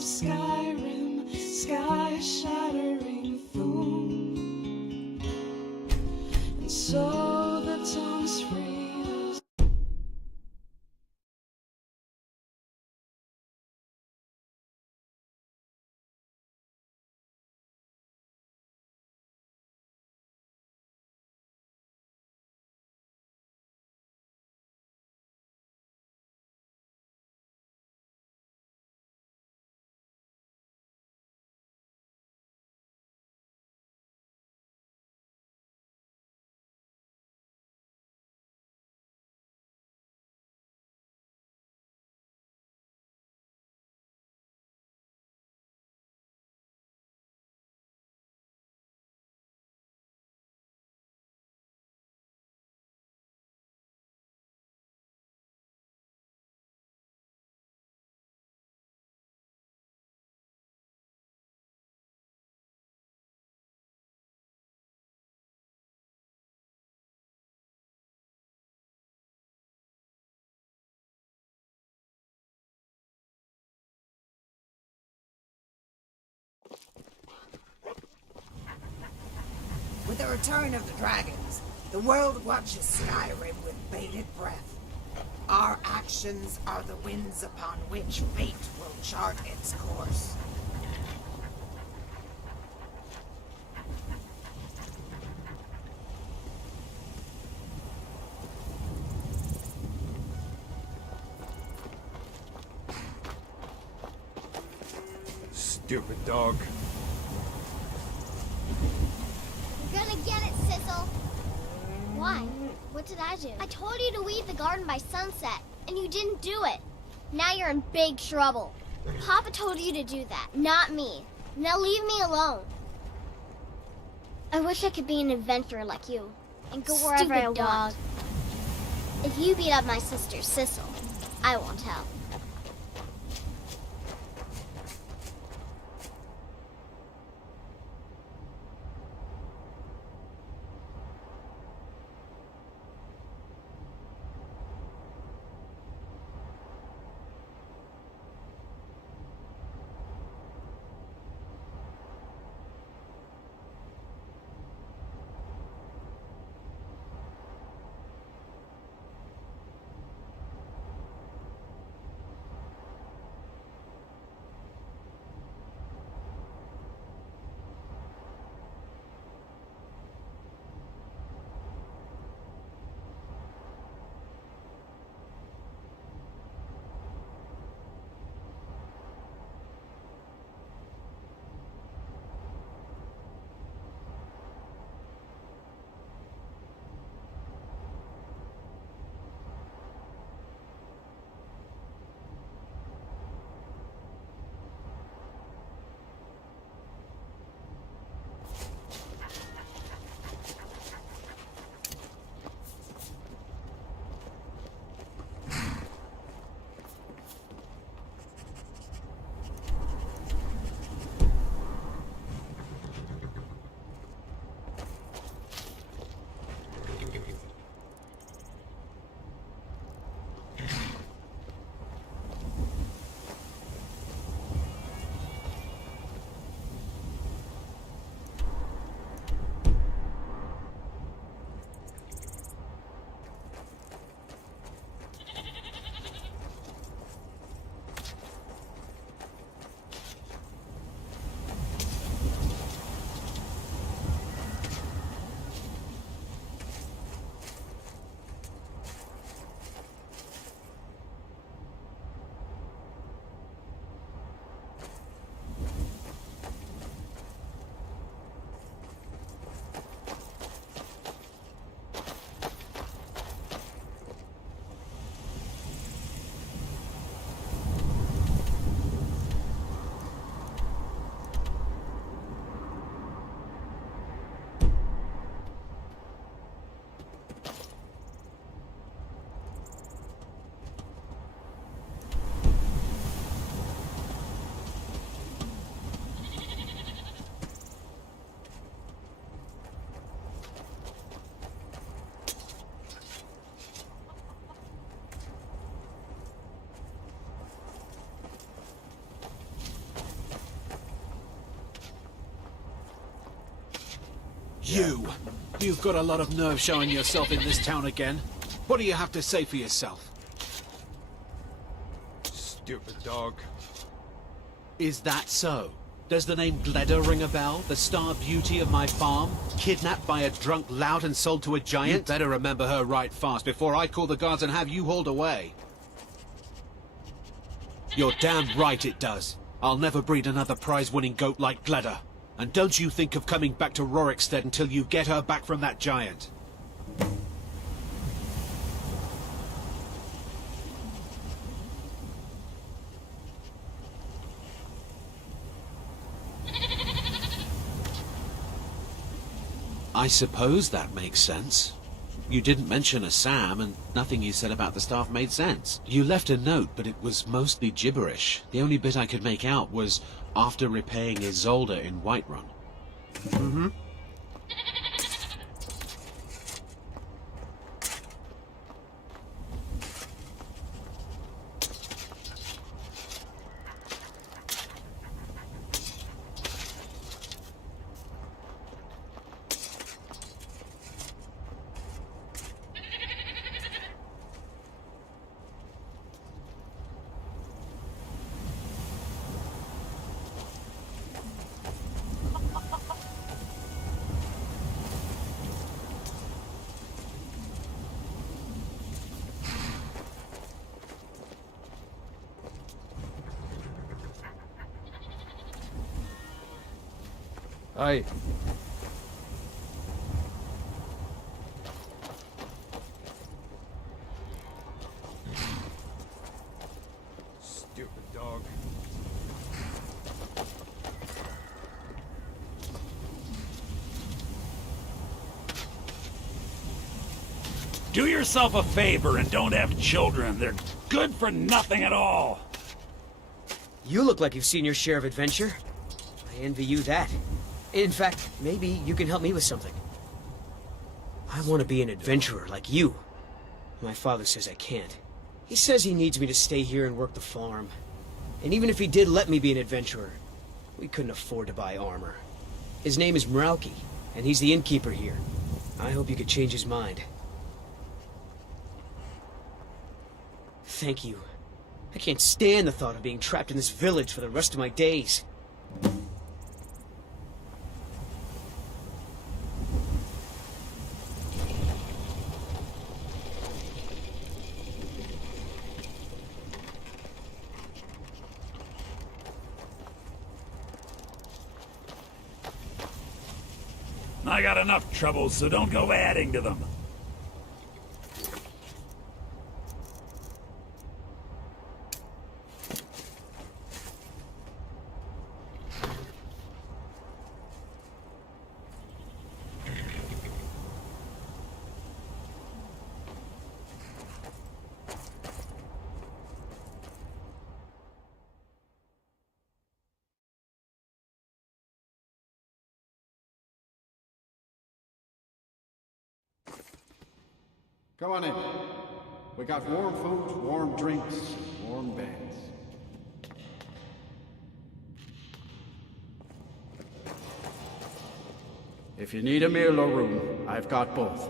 of Skyrim, sky-shattering boom. And so the tongues free. With the return of the dragons, the world watches Skyrim with bated breath. Our actions are the winds upon which fate will chart its course. Stupid dog. You're gonna get it, Sissel. Why? What did I do? I told you to weed the garden by sunset, and you didn't do it. Now you're in big trouble. Papa told you to do that, not me. Now leave me alone. I wish I could be an adventurer like you, and go wherever I want. If you beat up my sister, Sissel, I won't help. You've got a lot of nerve showing yourself in this town again. What do you have to say for yourself? Stupid dog. Is that so? Does the name Gleda ring a bell? The star beauty of my farm? Kidnapped by a drunk lout and sold to a giant? You better remember her right fast before I call the guards and have you hauled away. You're damn right it does. I'll never breed another prize-winning goat like Gleda. And don't you think of coming back to Rorikstead until you get her back from that giant. I suppose that makes sense. You didn't mention a Sam, and nothing you said about the staff made sense. You left a note, but it was mostly gibberish. The only bit I could make out was after repaying Isolde in Whiterun. Mm-hmm. Aye. Stupid dog. Do yourself a favor and don't have children. They're good for nothing at all. You look like you've seen your share of adventure. I envy you that. In fact, maybe you can help me with something. I want to be an adventurer like you. My father says I can't. He says he needs me to stay here and work the farm. And even if he did let me be an adventurer, we couldn't afford to buy armor. His name is Mrauki, and he's the innkeeper here. I hope you could change his mind. Thank you. I can't stand the thought of being trapped in this village for the rest of my days. I got enough troubles, so don't go adding to them. Come on in. We got warm food, warm drinks, warm beds. If you need a meal or room, I've got both.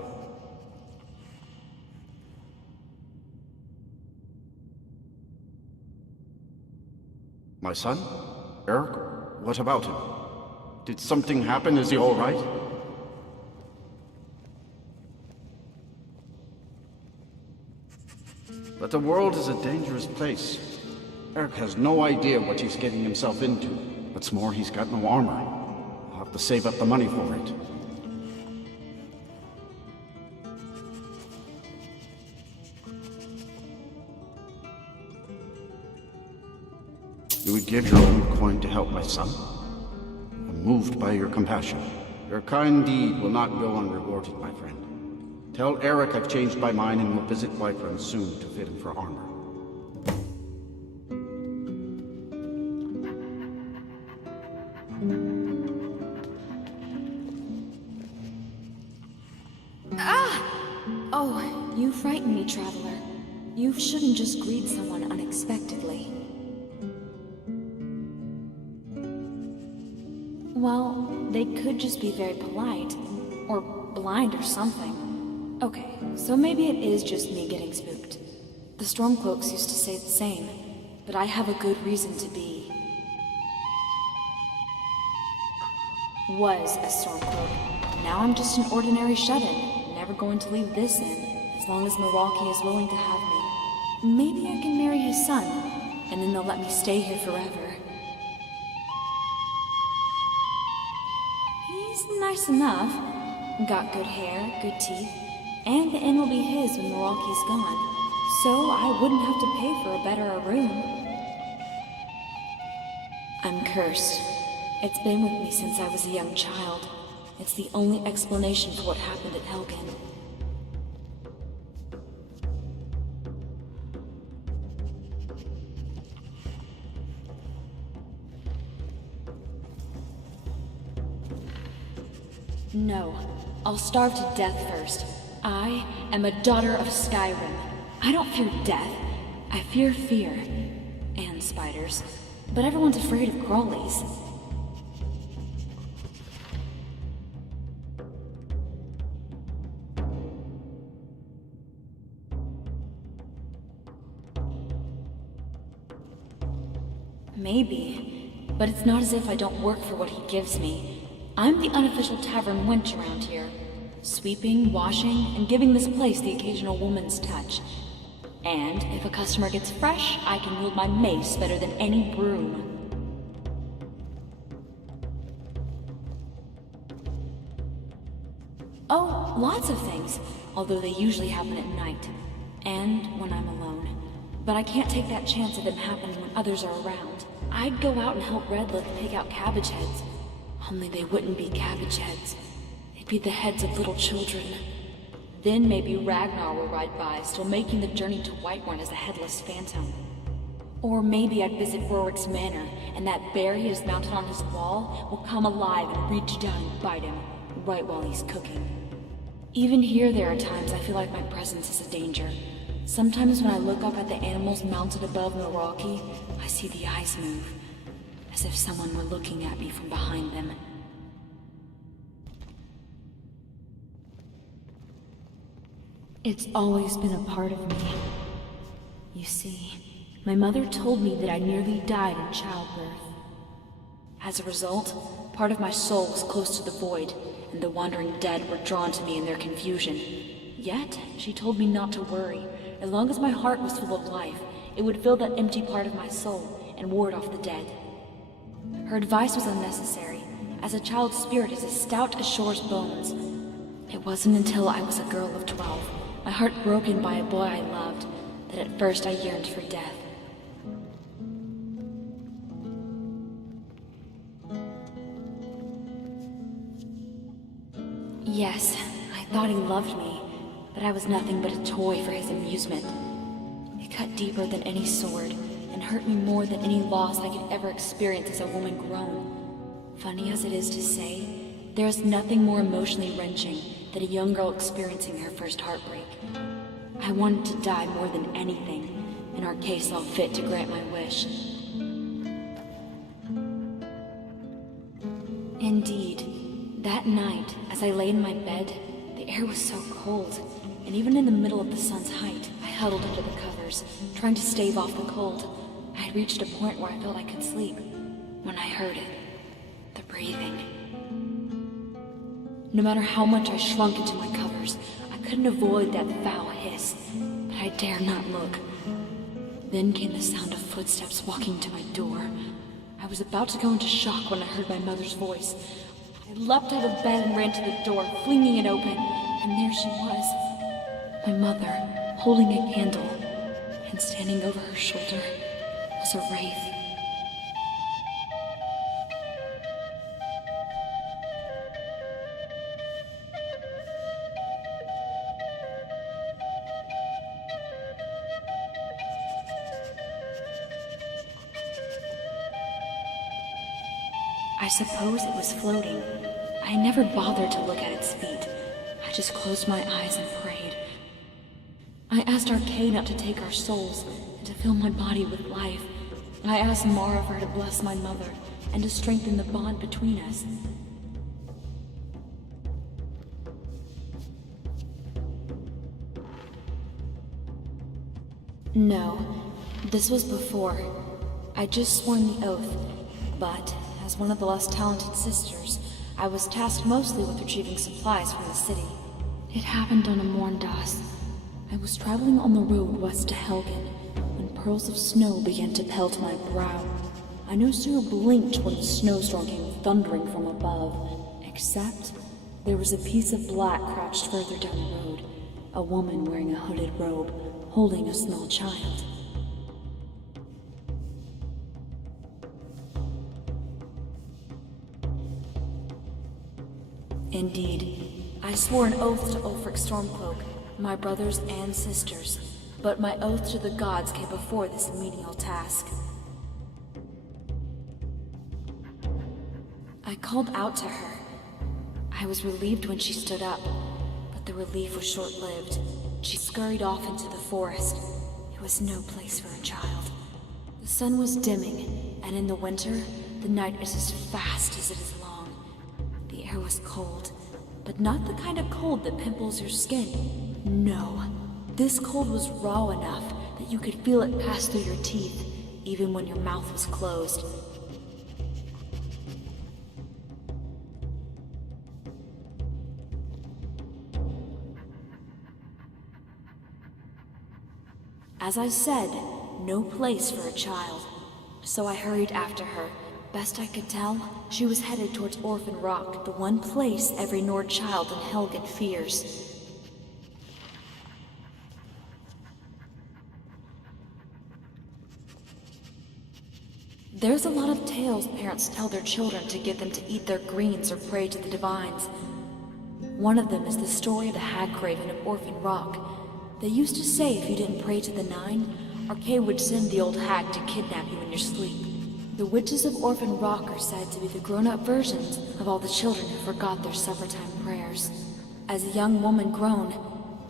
My son? Eric? What about him? Did something happen? Is he all right? But the world is a dangerous place. Eric has no idea what he's getting himself into. What's more, he's got no armor. I'll have to save up the money for it. You would give your own coin to help my son? I'm moved by your compassion. Your kind deed will not go unrewarded, my friend. Tell Eric I've changed my mind and will visit Whiterun soon to fit him for armor. Oh, you frighten me, traveler. You shouldn't just greet someone unexpectedly. Well, they could just be very polite. Or blind or something. Okay, so maybe it is just me getting spooked. The Stormcloaks used to say the same, but I have a good reason to be. Was a Stormcloak. Now I'm just an ordinary shut-in, never going to leave this in, as long as Milwaukee is willing to have me. Maybe I can marry his son, and then they'll let me stay here forever. He's nice enough. Got good hair, good teeth, and the inn will be his when Milwaukee's gone. So I wouldn't have to pay for a better room. I'm cursed. It's been with me since I was a young child. It's the only explanation for what happened at Helgen. No, I'll starve to death first. I am a daughter of Skyrim. I don't fear death. I fear fear. And spiders. But everyone's afraid of crawlies. Maybe. But it's not as if I don't work for what he gives me. I'm the unofficial tavern wench around here. Sweeping, washing, and giving this place the occasional woman's touch. And if a customer gets fresh, I can wield my mace better than any broom. Oh, lots of things, although they usually happen at night. And when I'm alone. But I can't take that chance of them happening when others are around. I'd go out and help Redlith pick out cabbage heads. Only they wouldn't be cabbage heads. They'd be the heads of little children. Then maybe Ragnar will ride by, still making the journey to Whiterun as a headless phantom. Or maybe I'd visit Rorik's manor, and that bear he has mounted on his wall will come alive and reach down and bite him, right while he's cooking. Even here there are times I feel like my presence is a danger. Sometimes when I look up at the animals mounted above Milwaukee, I see the eyes move, as if someone were looking at me from behind them. It's always been a part of me. You see, my mother told me that I nearly died in childbirth. As a result, part of my soul was close to the void, and the wandering dead were drawn to me in their confusion. Yet, she told me not to worry. As long as my heart was full of life, it would fill that empty part of my soul and ward off the dead. Her advice was unnecessary, as a child's spirit is as stout as Shore's bones. It wasn't until I was a girl of 12, my heart broken by a boy I loved, that at first I yearned for death. Yes, I thought he loved me, but I was nothing but a toy for his amusement. It cut deeper than any sword, and hurt me more than any loss I could ever experience as a woman grown. Funny as it is to say, there is nothing more emotionally wrenching than a young girl experiencing her first heartbreak. I wanted to die more than anything, and our case saw fit to grant my wish. Indeed, that night, as I lay in my bed, the air was so cold, and even in the middle of the sun's height, I huddled under the covers, trying to stave off the cold. I had reached a point where I felt I could sleep, when I heard it. The breathing. No matter how much I shrunk into my covers, I couldn't avoid that foul hiss, but I dared not look. Then came the sound of footsteps walking to my door. I was about to go into shock when I heard my mother's voice. I leapt out of bed and ran to the door, flinging it open, and there she was. My mother, holding a candle, and standing over her shoulder was a wraith. I suppose it was floating. I never bothered to look at its feet. I just closed my eyes and prayed. I asked Arcane not to take our souls and to fill my body with life. I asked Mara for her to bless my mother and to strengthen the bond between us. No, this was before. I'd just sworn the oath, but as one of the less talented sisters, I was tasked mostly with retrieving supplies from the city. It happened on a morndas. I was traveling on the road west to Helgen when pearls of snow began to pelt my brow. I no sooner blinked when a snowstorm came thundering from above, except there was a piece of black crouched further down the road, a woman wearing a hooded robe, holding a small child. Indeed, I swore an oath to Ulfric Stormcloak, my brothers and sisters, but my oath to the gods came before this menial task. I called out to her. I was relieved when she stood up, but the relief was short-lived. She scurried off into the forest. It was no place for a child. The sun was dimming, and in the winter, the night is as fast as it is long. The air was cold, but not the kind of cold that pimples your skin. No, this cold was raw enough that you could feel it pass through your teeth, even when your mouth was closed. As I said, no place for a child. So I hurried after her. Best I could tell, she was headed towards Orphan Rock, the one place every Nord child in Helgen fears. There's a lot of tales parents tell their children to get them to eat their greens or pray to the divines. One of them is the story of the Hag-Craven of Orphan Rock. They used to say if you didn't pray to the Nine, Arkay would send the old hag to kidnap you in your sleep. The witches of Orphan Rock are said to be the grown-up versions of all the children who forgot their supper-time prayers. As a young woman grown,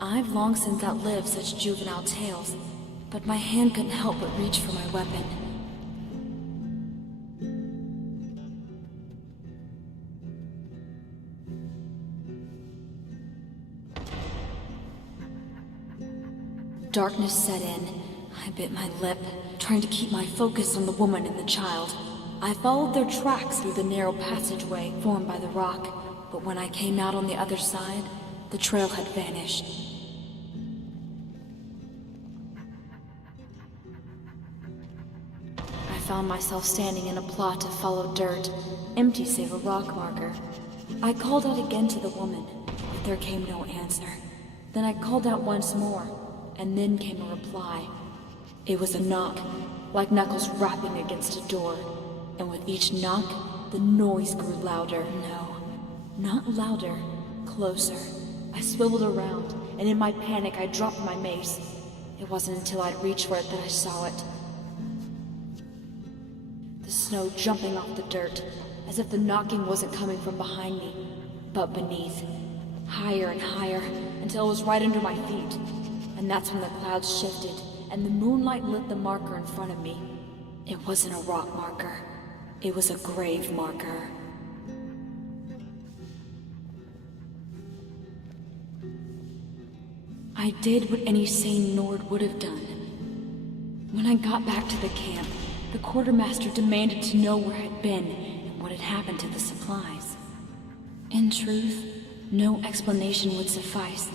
I've long since outlived such juvenile tales, but my hand couldn't help but reach for my weapon. Darkness set in. I bit my lip, trying to keep my focus on the woman and the child. I followed their tracks through the narrow passageway formed by the rock, but when I came out on the other side, the trail had vanished. I found myself standing in a plot of followed dirt, empty save a rock marker. I called out again to the woman, but there came no answer. Then I called out once more, and then came a reply. It was a knock, like knuckles rapping against a door. And with each knock, the noise grew louder. No, not louder, closer. I swiveled around, and in my panic I dropped my mace. It wasn't until I'd reached for it that I saw it. The snow jumping off the dirt, as if the knocking wasn't coming from behind me, but beneath. Higher and higher, until it was right under my feet. And that's when the clouds shifted, and the moonlight lit the marker in front of me. It wasn't a rock marker. It was a grave marker. I did what any sane Nord would have done. When I got back to the camp, the quartermaster demanded to know where I'd been and what had happened to the supplies. In truth, no explanation would suffice.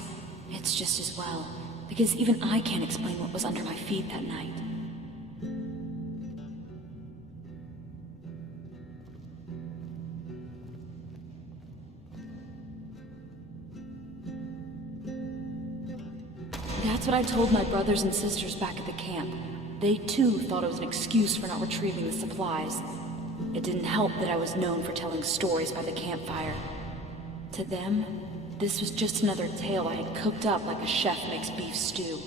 It's just as well, because even I can't explain what was under my feet that night. That's what I told my brothers and sisters back at the camp. They too thought it was an excuse for not retrieving the supplies. It didn't help that I was known for telling stories by the campfire. To them, this was just another tale I had cooked up like a chef makes beef stew.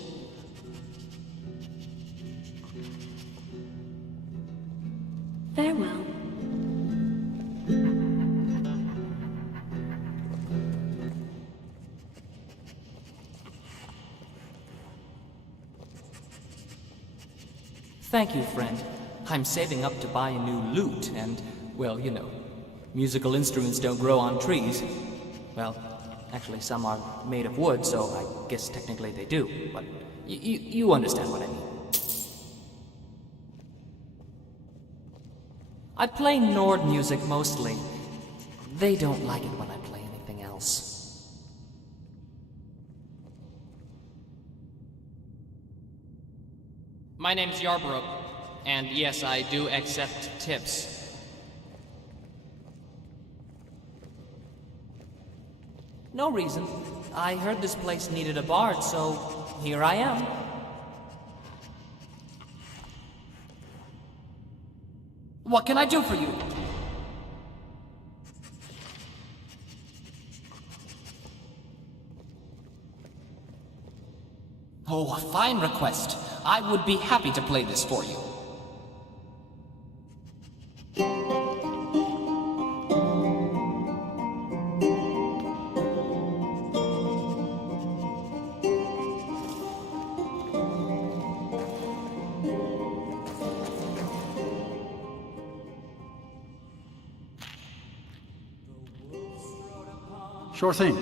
Farewell. Thank you, friend. I'm saving up to buy a new lute and, well, you know, musical instruments don't grow on trees. Well, actually some are made of wood, so I guess technically they do, but you understand what I mean. I play Nord music mostly. They don't like it when I play anything else. My name's Yarborough, and yes, I do accept tips. No reason. I heard this place needed a bard, so here I am. What can I do for you? Oh, a fine request. I would be happy to play this for you. Sure thing.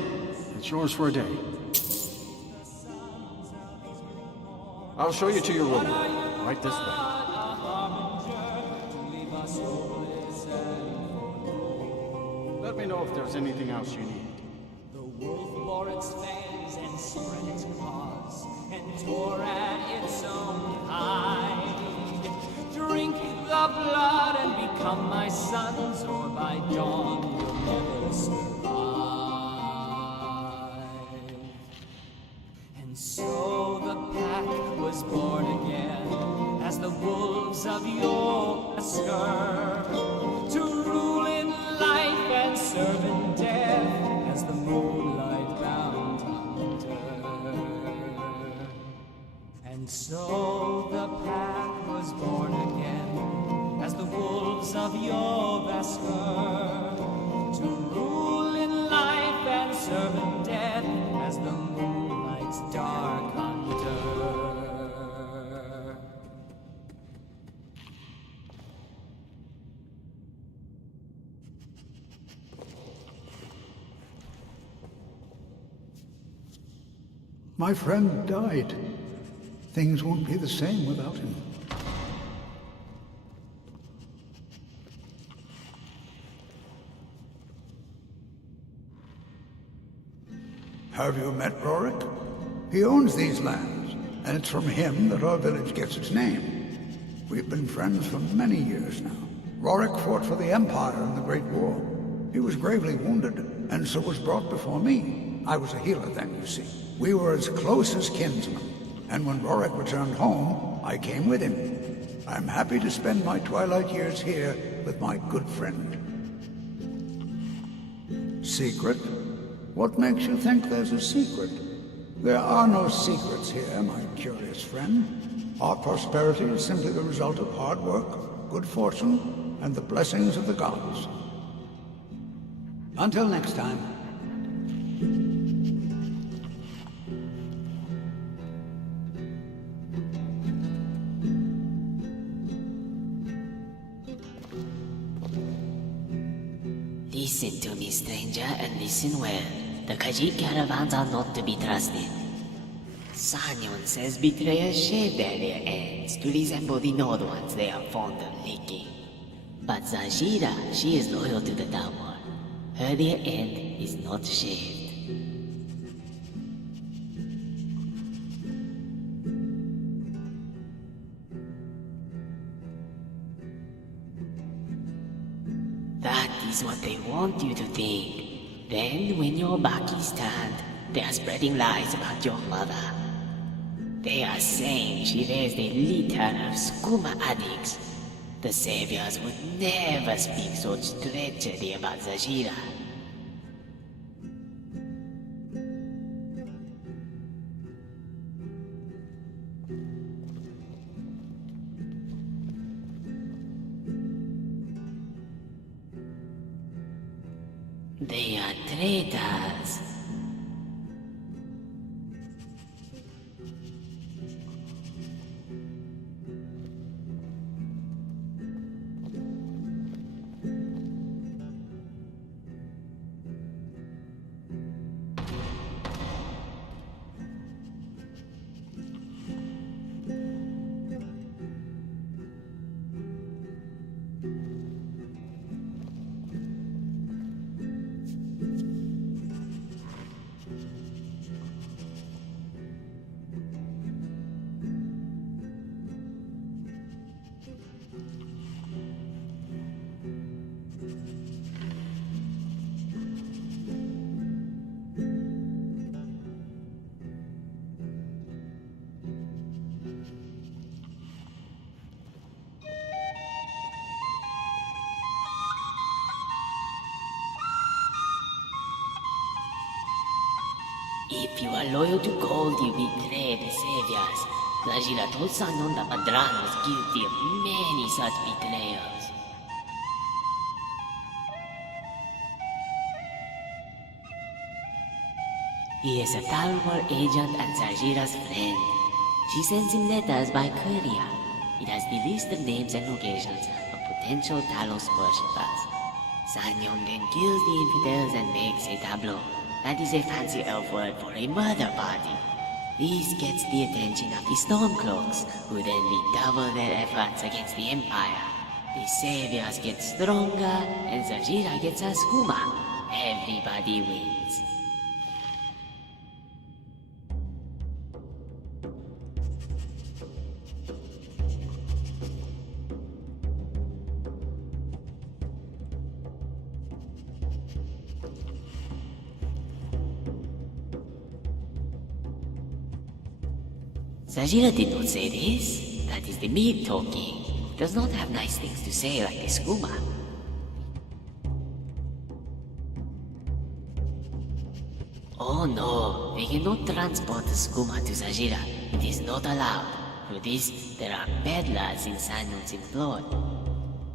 It's yours for a day. I'll show you to your room. Right this way. Let me know if there's anything else you need. The wolf bore its fangs and spread its claws and tore at its own hide. Drink the blood and become my sons, or by dawn you'll never survive. And so the pack was born again as the wolves of your massacre, to rule in life and serve in death as the moonlight bound hunter. And so the pack was born again as the wolves of your massacre, to rule in life and serve in death as the moonlight's dark hunter. My friend died. Things won't be the same without him. Have you met Rorik? He owns these lands, and it's from him that our village gets its name. We've been friends for many years now. Rorik fought for the Empire in the Great War. He was gravely wounded, and so was brought before me. I was a healer then, you see. We were as close as kinsmen, and when Rorik returned home, I came with him. I'm happy to spend my twilight years here with my good friend. Secret? What makes you think there's a secret? There are no secrets here, my curious friend. Our prosperity is simply the result of hard work, good fortune, and the blessings of the gods. Until next time. Listen to me, stranger, and listen well. The Khajiit caravans are not to be trusted. Sanyon says betrayers shave their rear ends to resemble the Nord ones they are fond of licking. But Zajira, she is loyal to the tower. Her rear end is not shaved. That is what they want you to think. Then, when your back is turned, they are spreading lies about your mother. They are saying she raised a litter of skooma addicts. The saviors would never speak such treachery about Zajira. They are traitors. If you are loyal to gold, you betray the saviors. Zajira told Sanyon that Madran was guilty of many such betrayals. He is a Talmor agent and Zajira's friend. She sends him letters by courier. It has the list of names and locations of potential Talos worshippers. Sanyon then kills the infidels and makes a tableau. That is a fancy elf word for a murder party. This gets the attention of the Stormcloaks, who then redouble their efforts against the Empire. The saviors get stronger, and Zajira gets a skooma. Everybody wins. Zajira did not say this. That is the Mage talking. He does not have nice things to say like the skooma. Oh no, they cannot transport the skooma to Zajira. It is not allowed. For this, there are peddlers in Sanyon's employ.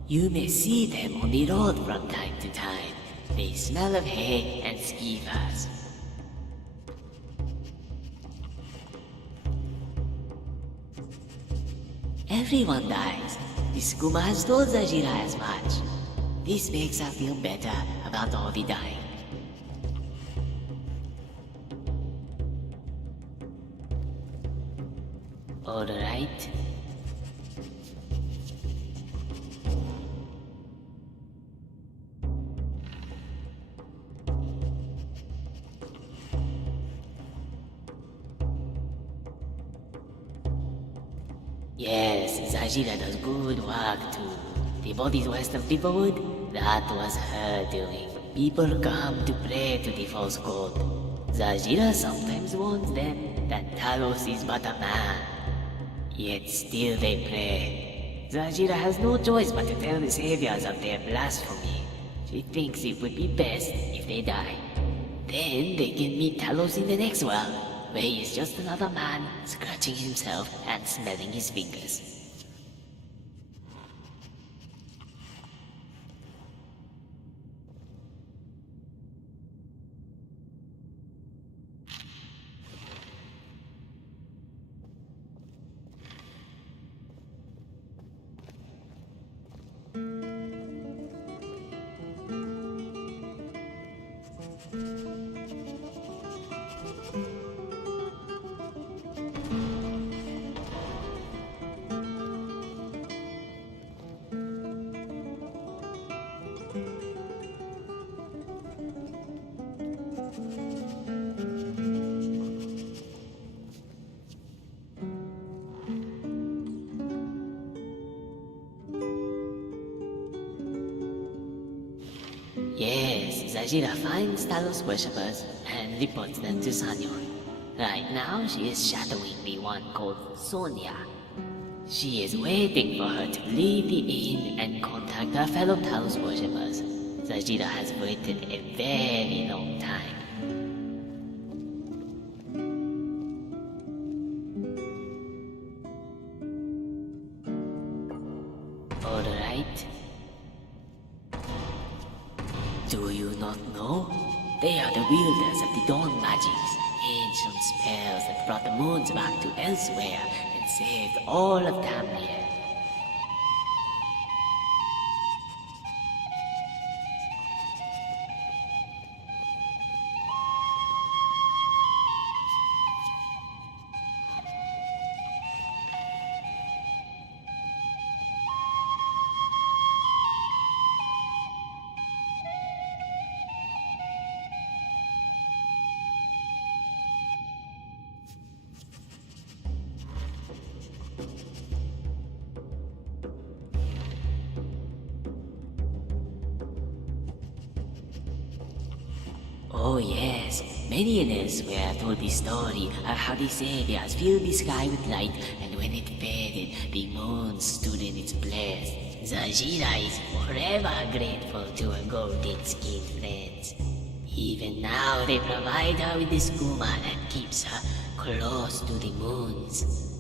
You may see them on the road from time to time. They smell of hay and skeevers. Everyone dies. The skooma has told Zajira as much. This makes her feel better about all the dying. Alright. Yes, Zajira does good work too. The bodies west of Deeperwood, that was her doing. People come to pray to the false god. Zajira sometimes warns them that Talos is but a man. Yet still they pray. Zajira has no choice but to tell the saviors of their blasphemy. She thinks it would be best if they die. Then they can meet Talos in the next world, where he is just another man, scratching himself and smelling his fingers. Yes, Zajira finds Talos worshippers and reports them to Sanyon. Right now, she is shadowing the one called Sonia. She is waiting for her to leave the inn and contact her fellow Talos worshippers. Zajira has waited a very long time. Alright. Do you not know? They are the wielders of the dawn magics, ancient spells that brought the moons back to elsewhere and saved all of Tamriel. Oh yes, many in elsewhere told the story of how the saviors filled the sky with light, and when it faded, the moon stood in its place. Zajira is forever grateful to her golden-skinned friends. Even now, they provide her with the skooma that keeps her close to the moons.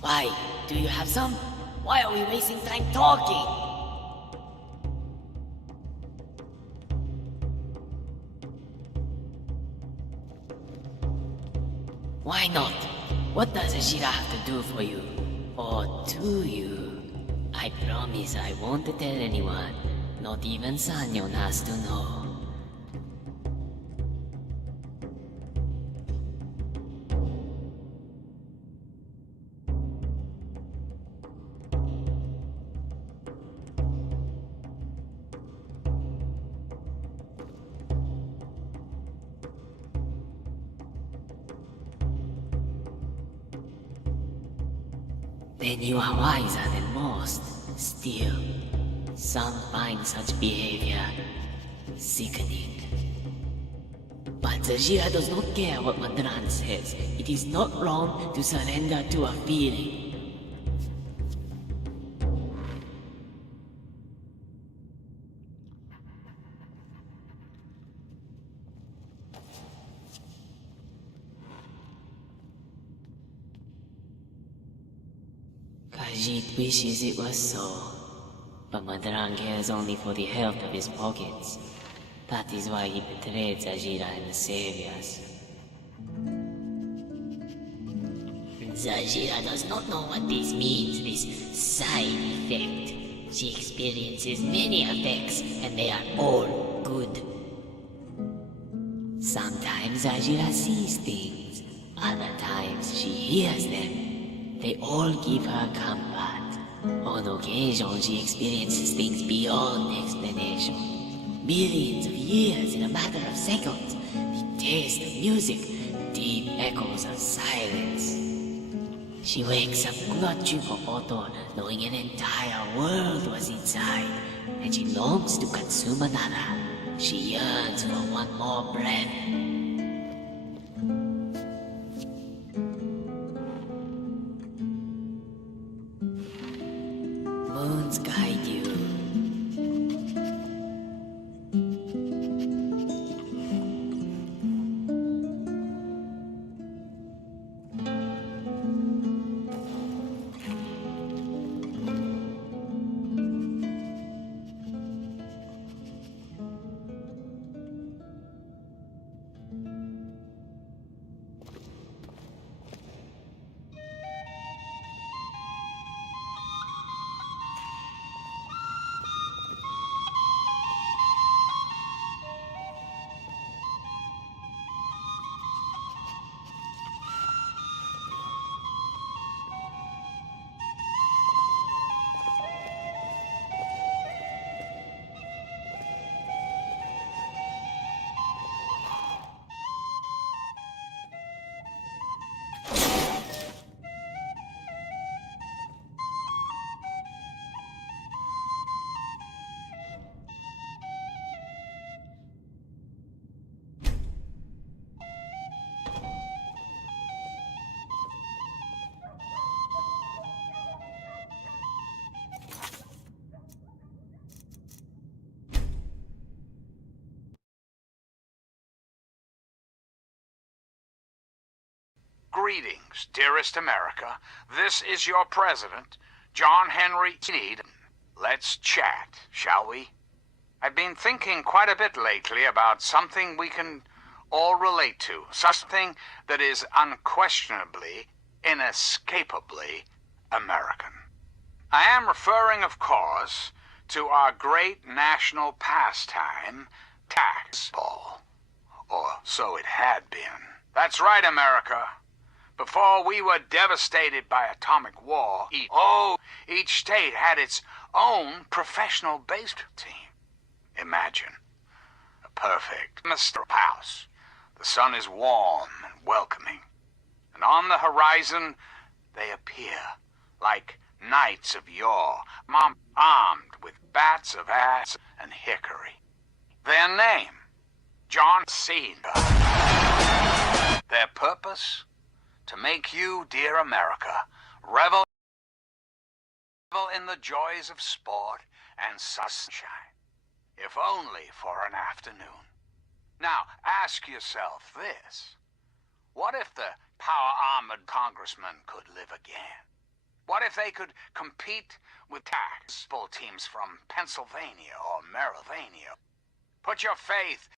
Why? Do you have some? Why are we wasting time talking? Why not? What does Ajira have to do for you? Or to you? I promise I won't tell anyone. Not even Sanyon has to know. Then you are wiser than most. Still, some find such behavior sickening. But Zajira does not care what Madran says. It is not wrong to surrender to a feeling. Khajiit wishes it was so, but Madran cares only for the health of his pockets. That is why he betrayed Zajira and the Saviors. Zajira does not know what this means, this side effect. She experiences many effects, and they are all good. Sometimes Zajira sees things, other times she hears them. They all give her comfort. On occasion, she experiences things beyond explanation. Millions of years in a matter of seconds. The taste of music, deep echoes of silence. She wakes up Kugachuko knowing an entire world was inside, and she longs to consume another. She yearns for one more breath. Moons guide you. Greetings, dearest America. This is your president, John Henry Sneed. Let's chat, shall we? I've been thinking quite a bit lately about something we can all relate to. Something that is unquestionably, inescapably American. I am referring, of course, to our great national pastime, tax ball. Or so it had been. That's right, America. Before we were devastated by atomic war, each state had its own professional baseball team. Imagine a perfect Mr. House. The sun is warm and welcoming, and on the horizon they appear like knights of yore, armed with bats of ass and hickory. Their name, John Cena. Their purpose? To make you, dear America, revel in the joys of sport and sunshine, if only for an afternoon. Now, ask yourself this. What if the power-armored congressmen could live again? What if they could compete with taxable teams from Pennsylvania or Merovania? Put your faith